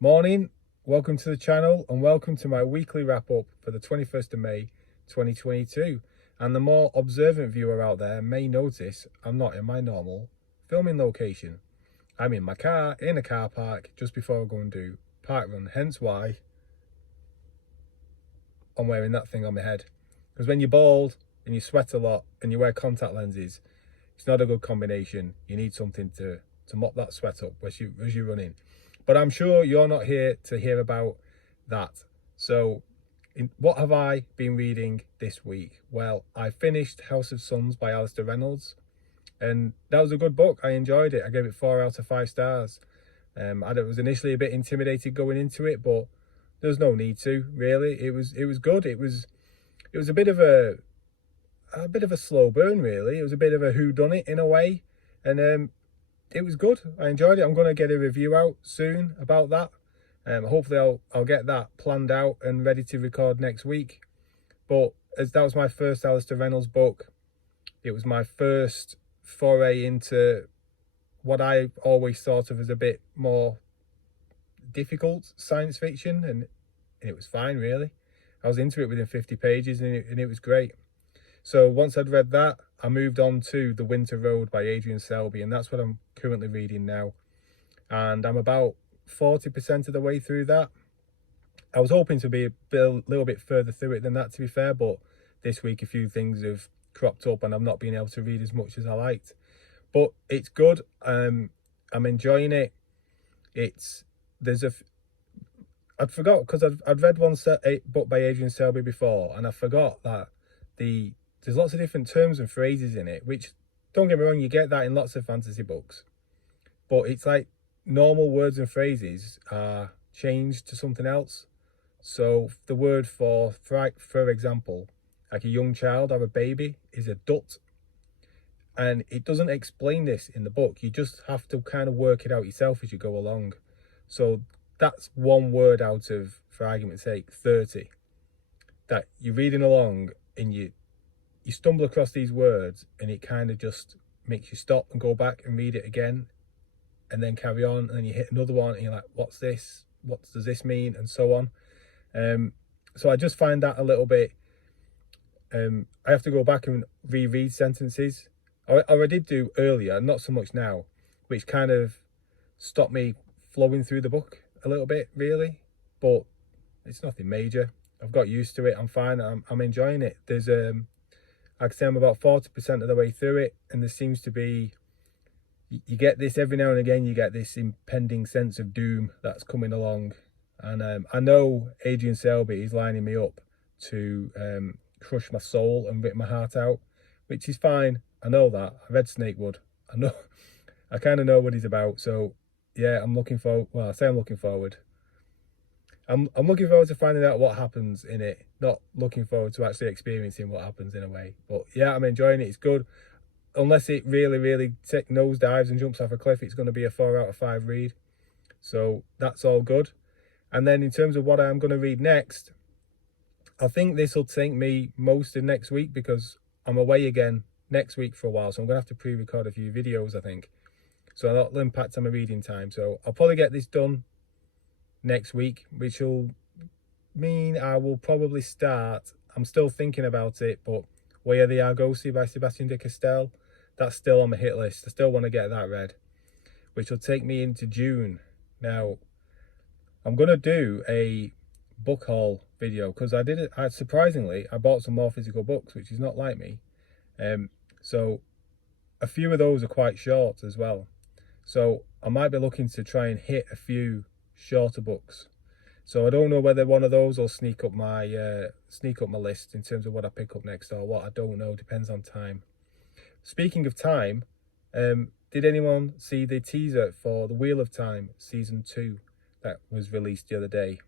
Morning, welcome to the channel and welcome to my weekly wrap up for the 21st of May 2022. And the more observant viewer out there may notice I'm not in my normal filming location. I'm in my car in a car park just before I go and do park run, hence why I'm wearing that thing on my head. Because when you're bald and you sweat a lot and you wear contact lenses, it's not a good combination. You need something to mop that sweat up as you're running. But I'm sure you're not here to hear about that. So what have I been reading this week? Well, I finished House of Suns by Alistair Reynolds, and that was a good book. I enjoyed it. I gave it 4 out of 5 stars. I was initially a bit intimidated going into it, but there's no need to, really. It was good. It was a bit of a slow burn, really. It was a bit of a whodunit in a way, and it was good. I enjoyed it. I'm going to get a review out soon about that. Hopefully I'll get that planned out and ready to record next week. But as that was my first Alistair Reynolds book, it was my first foray into what I always thought of as a bit more difficult science fiction, and it was fine, really. I was into it within 50 pages and it was great. So once I'd read that, I moved on to The Winter Road by Adrian Selby, and that's what I'm currently reading now. And I'm about 40% of the way through that. I was hoping to be a little bit further through it than that, to be fair, but this week a few things have cropped up and I've not been able to read as much as I liked. But it's good. I'm enjoying it. I'd forgot, because I'd read one book by Adrian Selby before, and I forgot that there's lots of different terms and phrases in it, which, don't get me wrong, you get that in lots of fantasy books. But it's like normal words and phrases are changed to something else. So the word for example, like a young child or a baby is a dut. And it doesn't explain this in the book. You just have to kind of work it out yourself as you go along. So that's one word out of, for argument's sake, 30. That you're reading along and you stumble across these words and it kind of just makes you stop and go back and read it again and then carry on, and then you hit another one and you're like, what's this? What does this mean? And so on. So I just find that a little bit, I have to go back and reread sentences. Or I did do earlier, not so much now, which kind of stopped me flowing through the book a little bit, really. But it's nothing major. I've got used to it. I'm fine. I'm enjoying it. There's like I say, I'm about 40% of the way through it, and there seems to be, you get this every now and again, you get this impending sense of doom that's coming along. And I know Adrian Selby is lining me up to crush my soul and rip my heart out, which is fine. I know that. I read Snakewood. I kind of know what he's about. So yeah, I'm looking forward. Well, I say I'm looking forward. I'm looking forward to finding out what happens in it, not looking forward to actually experiencing what happens in a way. But yeah, I'm enjoying it. It's good. Unless it really nosedives and jumps off a cliff, it's going to be a 4 out of 5 read. So that's all good. And then in terms of what I'm going to read next, I think this will take me most of next week, because I'm away again next week for a while. So I'm going to have to pre-record a few videos, I think. So that'll impact on my reading time. So I'll probably get this done next week, which will mean I will probably start, I'm still thinking about it, but Way of the Argosy by Sebastian de Castell, that's still on my hit list. I still want to get that read, which will take me into June. Now, I'm going to do a book haul video, because surprisingly, I bought some more physical books, which is not like me. So a few of those are quite short as well. So I might be looking to try and hit a few shorter books. So I don't know whether one of those will sneak up my list in terms of what I pick up next or what. I don't know. Depends on time. Speaking of time, did anyone see the teaser for The Wheel of Time season 2 that was released the other day?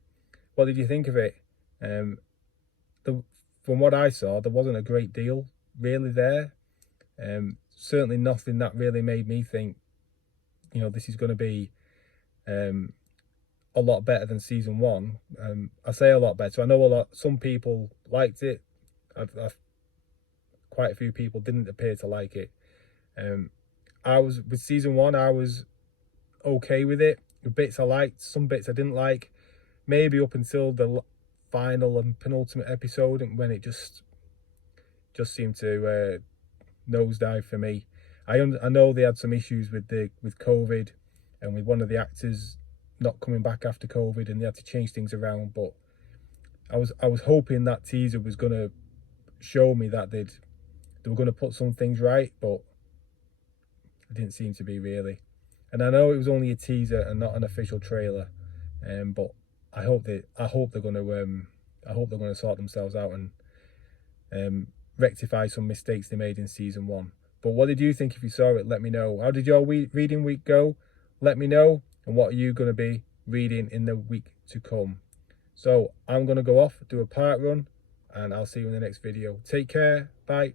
What did you think of it? From what I saw, there wasn't a great deal really there. Certainly nothing that really made me think, this is going to be a lot better than season 1. I say a lot better. I know some people liked it. Quite a few people didn't appear to like it. With season 1, I was okay with it. bits I liked, some bits I didn't like. Maybe up until the final and penultimate episode, when it just seemed to nosedive for me. I know they had some issues with COVID, and with one of the actors not coming back after COVID, and they had to change things around. But I was hoping that teaser was gonna show me that they were gonna put some things right, but it didn't seem to be really. And I know it was only a teaser and not an official trailer, but I hope they're gonna sort themselves out and rectify some mistakes they made in season 1. But what did you think if you saw it? Let me know. How did your reading week go? Let me know. And what are you going to be reading in the week to come? So I'm going to go off, do a park run, and I'll see you in the next video. Take care. Bye.